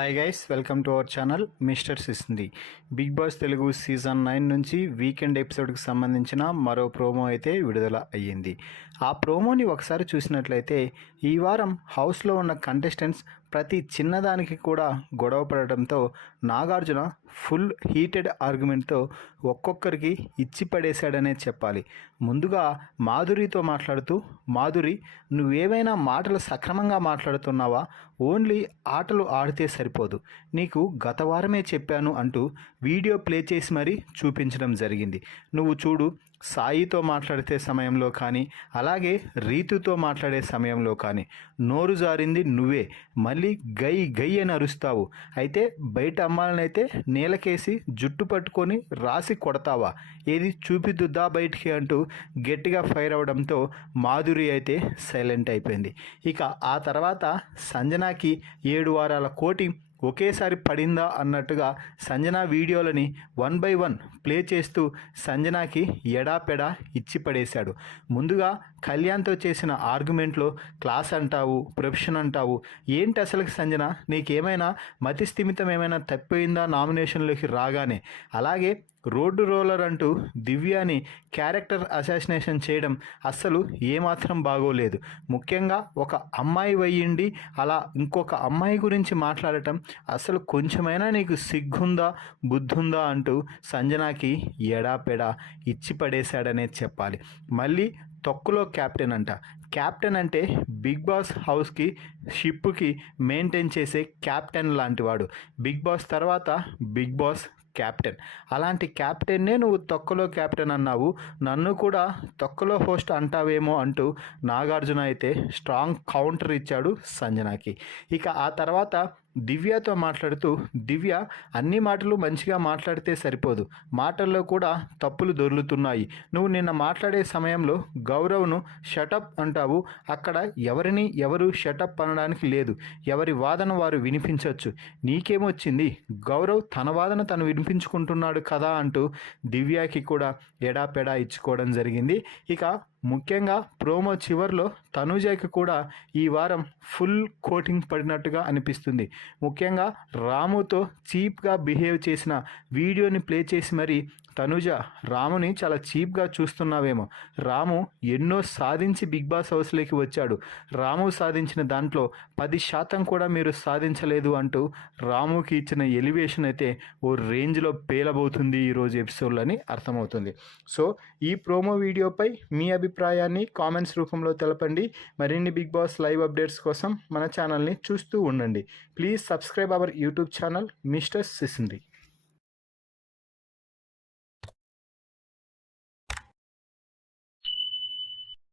Hi guys, welcome to our channel mister Sisindi. Big boss Telugu season 9 నుంచి weekend ఎపిసోడ్కి సంబంధించిన మరో promo అయితే విడుదల అయ్యింది. ఆ ప్రోమోని ఒకసారి చూసినట్లయితే ఈ వారం హౌస్లో ఉన్న కంటెస్టెంట్స్ ప్రతి చిన్నదానికి కూడా గొడవ పడటంతో నాగార్జున ఫుల్ హీటెడ్ ఆర్గ్యుమెంట్తో ఒక్కొక్కరికి ఇచ్చి పడేశాడనే చెప్పాలి. ముందుగా మాధురితో మాట్లాడుతూ, మాధురి, నువ్వేమైనా మాటలు సక్రమంగా మాట్లాడుతున్నావా? ఓన్లీ ఆటలు ఆడితే సరిపోదు, నీకు గత వారమే చెప్పాను అంటూ వీడియో ప్లే చేసి మరీ చూపించడం జరిగింది. నువ్వు చూడు, సాయితో మాట్లాడితే సమయంలో కానీ, అలాగే రీతుతో మాట్లాడే సమయంలో కానీ నోరు జారింది నువ్వే, మళ్ళీ గై గై అని అరుస్తావు. అయితే బయట అమ్మాలనైతే నేలకేసి జుట్టు పట్టుకొని రాసి కొడతావా? ఏది చూపిద్దుద్దా బయటికి అంటూ గట్టిగా ఫైర్ అవడంతో మాధురి అయితే సైలెంట్ అయిపోయింది. ఇక ఆ తర్వాత సంజనాకి 7 వారాల కోటి ఒకేసారి పడిందా అన్నట్టుగా సంజన వీడియోలని 1 by 1 ప్లే చేస్తూ సంజనాకి ఎడాపెడా ఇచ్చి పడేశాడు. ముందుగా కళ్యాణ్తో చేసిన ఆర్గ్యుమెంట్లో క్లాస్ అంటావు, ప్రొఫెషన్ అంటావు. ఏంటి అసలు సంజన, నీకేమైనా మతి స్థిమితం ఏమైనా తప్పిపోయిందా నామినేషన్లోకి రాగానే? అలాగే రోడ్డు రోలర్ అంటూ దివ్యాని క్యారెక్టర్ అసాసినేషన్ చేయడం అస్సలు ఏమాత్రం బాగోలేదు. ముఖ్యంగా ఒక అమ్మాయి వయ్యిండి అలా ఇంకొక అమ్మాయి గురించి మాట్లాడటం అసలు కొంచెమైనా నీకు సిగ్గుందా, బుద్ధుందా అంటూ సంజనాకి ఎడాపెడా ఇచ్చి పడేశాడనే చెప్పాలి. మళ్ళీ తొక్కులో క్యాప్టెన్ అంట. క్యాప్టెన్ అంటే బిగ్ బాస్ హౌస్కి, షిప్కి మెయింటైన్ చేసే క్యాప్టెన్ లాంటివాడు. బిగ్ బాస్ తర్వాత బిగ్ బాస్ క్యాప్టెన్. అలాంటి క్యాప్టెన్నే నువ్వు తొక్కలో క్యాప్టెన్ అన్నావు, నన్ను కూడా తొక్కలో హోస్ట్ అంటావేమో అంటూ నాగార్జున అయితే స్ట్రాంగ్ కౌంటర్ ఇచ్చాడు సంజనాకి. ఇక ఆ తర్వాత దివ్యతో మాట్లాడుతూ, దివ్య, అన్ని మాటలు మంచిగా మాట్లాడితే సరిపోదు, మాటల్లో కూడా తప్పులు దొర్లుతున్నాయి. నువ్వు నిన్న మాట్లాడే సమయంలో గౌరవ్ను షటప్ అంటావు. అక్కడ ఎవరిని ఎవరు షటప్ అనడానికి లేదు, ఎవరి వాదన వారు వినిపించవచ్చు. నీకేమొచ్చింది? గౌరవ్ తన వాదన తను వినిపించుకుంటున్నాడు కదా అంటూ దివ్యకి కూడా ఎడాపెడా ఇచ్చుకోవడం జరిగింది. ఇక ముఖ్యంగా ప్రోమో చివర్లో తనుజకి కూడా ఈ వారం ఫుల్ కోటింగ్ పడినట్టుగా అనిపిస్తుంది. ముఖ్యంగా రాముతో చీప్గా బిహేవ్ చేసిన వీడియోని ప్లే చేసి మరి తనుజ, రాముని చాలా చీప్గా చూస్తున్నావేమో, రాము ఎన్నో సాధించి బిగ్ బాస్ హౌస్లోకి వచ్చాడు, రాము సాధించిన దాంట్లో 10% కూడా మీరు సాధించలేదు అంటూ రాముకి ఇచ్చిన ఎలివేషన్ అయితే ఓ రేంజ్లో పేలబోతుంది ఈరోజు ఎపిసోడ్లో అని అర్థమవుతుంది. సో ఈ ప్రోమో వీడియోపై మీ అభిప్రాయాన్ని కామెంట్స్ రూపంలో తెలపండి. మరిన్ని బిగ్ బాస్ లైవ్ అప్డేట్స్ కోసం మన ఛానల్ని చూస్తూ ఉండండి. Please subscribe our YouTube channel mister సిసింది.